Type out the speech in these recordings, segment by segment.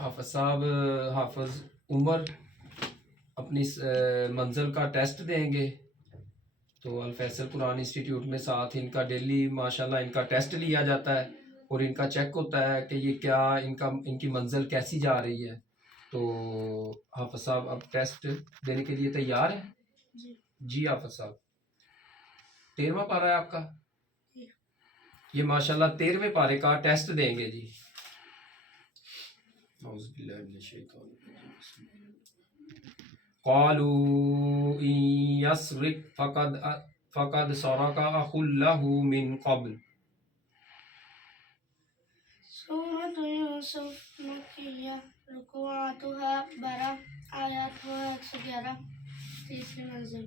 हाफिज साहब हाफिज उमर अपनी मंजिल का टेस्ट देंगे। तो अल फैसल कुरान इंस्टीट्यूट में साथ इनका डेली माशाल्लाह इनका टेस्ट लिया जाता है और इनका चेक होता है कि ये क्या इनकी मंजिल कैसी जा रही है। तो हाफिज साहब अब टेस्ट देने के लिए तैयार है? जी हाफिज साहब 13वां पारा है आपका। ये माशाल्लाह 13वें पारे का टेस्ट देंगे जी। क़ालू इन यस्रिक फ़क़द सरक़ अख़ुल लहू मिन क़ब्ल। सूरत यूसुफ मक्किया रुकुआतुहा 12 आयातुहा 111 तीसरी मंजिल।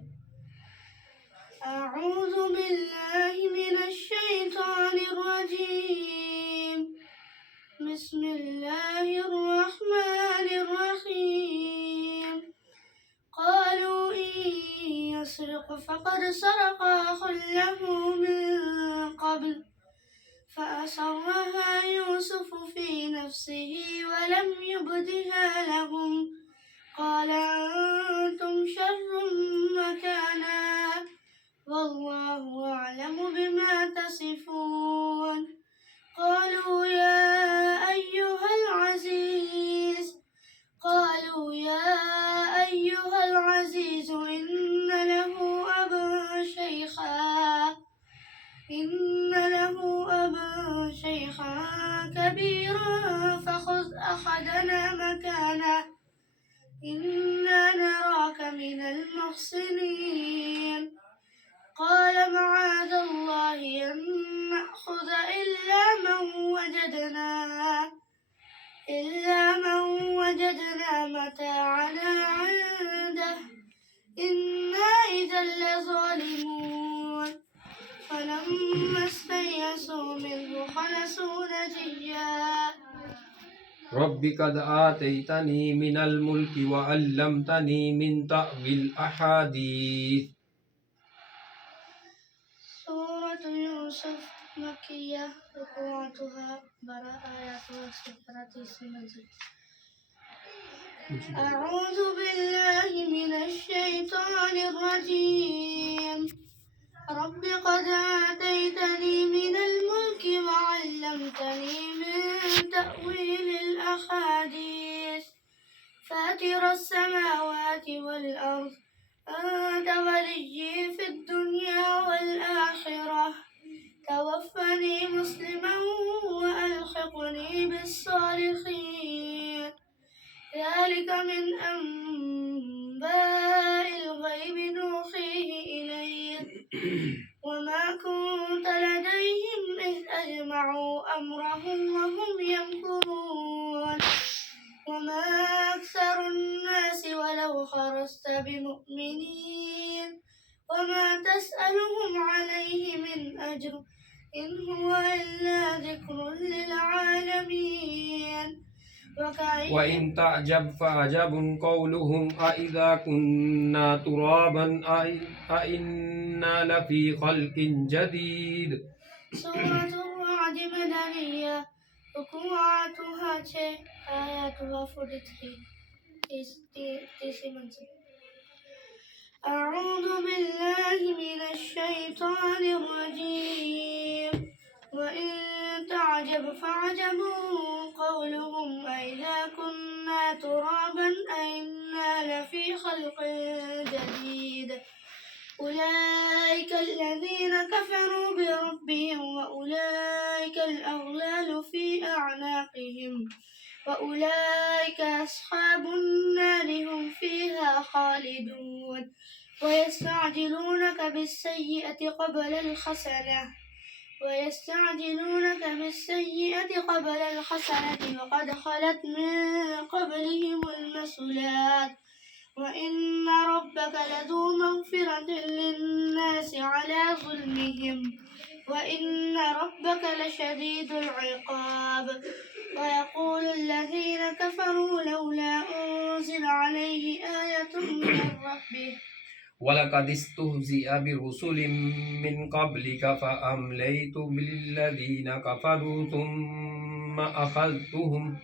अऊज़ु बिल्लाहि मिनश शैतानिर रजीम बिस्मिल्लाहिर रहमानिर रहीम। क़ालू इन यस्रिक़ फ़क़द सरक़ अख़ुल लहू मिन क़ब्ल فأسرها يوسف في نفسه ولم يبدها لهم قال أنتم شر مكانا والله أعلم بما تصفون قالوا يا أيها العزيز إن له أبا شيخا كبيرا فخذ أحدنا مكانه إنا نراك من المحسنين قال معاذ الله أن نأخذ إلا من وجدنا متاعنا عنده إنا إذا لظالمون فلما استيئسوا منه خلصوا نجيا रब्बि क़द आतैतनी मिनल मुल्कि व अल्लमतनी मिन तअविल अहादीस। सूरत यूसुफ मक्किया रुकुआतुहा 12 आयातुहा 111 तीसरी मंजिल। अऊज़ु बिल्लाहि मिनश शैतानिर रजीम रब्बि क़द आतैतनी मिनल मुल्कि व अल्लमतनी मिन तअवीलिल अहादीस फातिरस समावाति वल अर्ज़ أنت وليي في الدنيا والآخرة توفني مسلما وألحقني بالصالحين ذلك من أنباء الغيب نوحيه إليك وما كنت لديهم إذ أجمعوا أمرهم وهم يمكرون وما أكثر الناس ولو حرصت بمؤمنين وما تسألهم عليه من أجر إن هو إلا ذكر للعالمين وإن تعجب فعجب قولهم أإذا كنا ترابا أإنا لفي خلق جديد। سورة الرعد مدنية ركوعاتها 6 آياتها 43 तीसरी मंजिल। أعوذ بالله من الشيطان الرجيم وإن تعجب فعجب قولهم أإذا كنا ترابا أإنا لفي خلق جديد أولئك الذين كفروا بربهم وأولئك الأغلال في أعناقهم وأولئك أصحاب النار هم فيها خالدون ويستعجلونك بالسيئة قبل الحسنة وقد خلت من قبلهم المثلات وإن ربك لذو مغفرة للناس على ظلمهم وإن ربك لشديد العقاب ويقول الذين كفروا لولا أنزل عليه آية من ربه ولقد استهزئ برسل من قبلك فأمليت للذين كفروا ثم أخذتهم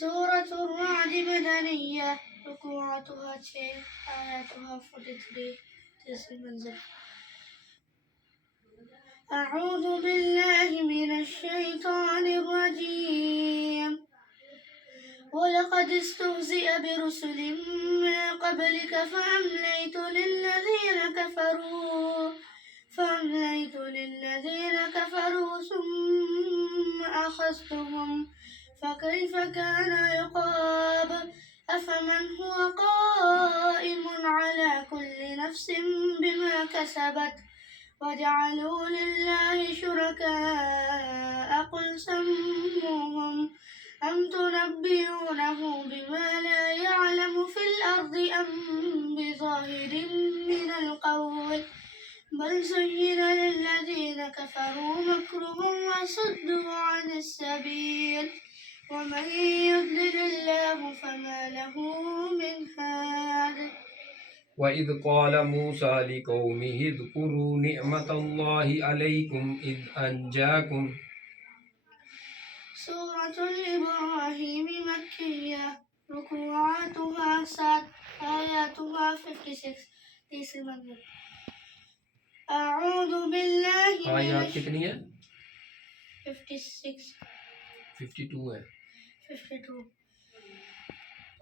سورة الرعد مدنية ركوعاتها 6 آياتها 43 تسع منزل. أعوذ بالله من الشيطان الرجيم. ولقد استهزئ برسل من قبلك فأمليت للذين كفروا ثم أخذتهم فكيف كان عقاب. أفمن هو قائم على كل نفس بما كسبت وجعلوا لله شركاء قل سموهم أم تنبئونه بما لا يعلم في الأرض أم بظاهر من القول بل زين للذين كفروا مكرهم وصدوا عن السبيل ومن يضلل الله فما له من هاد. وإذ قال موسى لقومه اذكروا نعمة الله عليكم إذ أنجاكم. سورة الإبراهيم مكية ركوعاتها 7 آياتها 56 तीसरी मंजिल. أعوذ بالله من आयत कितनी है 56 52 है 52.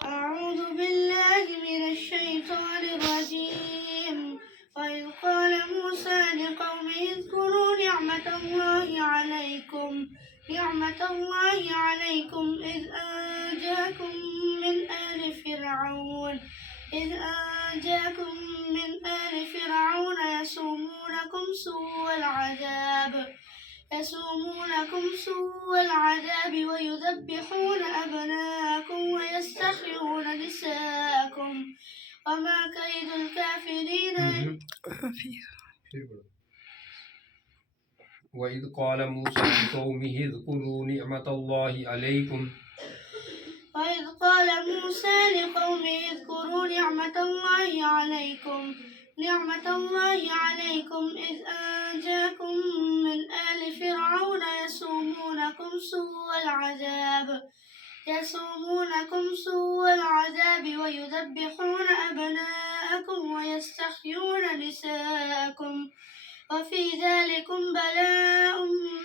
أعوذ بالله من الشيطان الرجيم. وإذ قال موسى لقومه اذكروا نعمة الله عليكم إذ أنجاكم من آل فرعون يسومونكم سوء العذاب ويذبحون أبناءكم ويستحيون نساءكم وما كيد الكافرين. وإذ قال موسى لقومه اذكروا نعمة الله عليكم. وإذ قال موسى لقومه اذكروا نعمة الله عليكم إذ أنجاكم من آل فرعون يسومونكم سوء العذاب ويذبحون أبناءكم ويستحيون نساءكم وفي ذلكم بلاء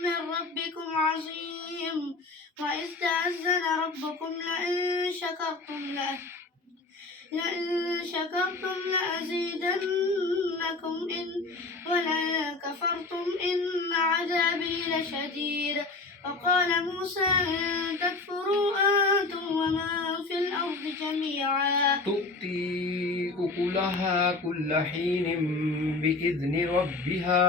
من ربكم عظيم. وإذ تأذن ربكم لئن شكرتم لأزيدنكم ولئن كفرتم إن عذابي لشديد. وقال موسى إن تكفروا أنتم ومن في الأرض جميعا تؤتي أكلها كل حين بإذن ربها.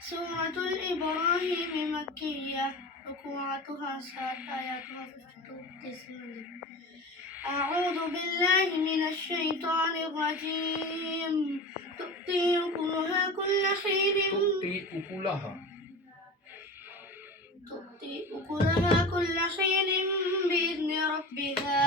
سورة الإبراهيم مكية ركوعاتها 7 آياتها 52. أعوذ بالله من الشيطان الرجيم. تؤتي أكلها كل حين بإذن ربها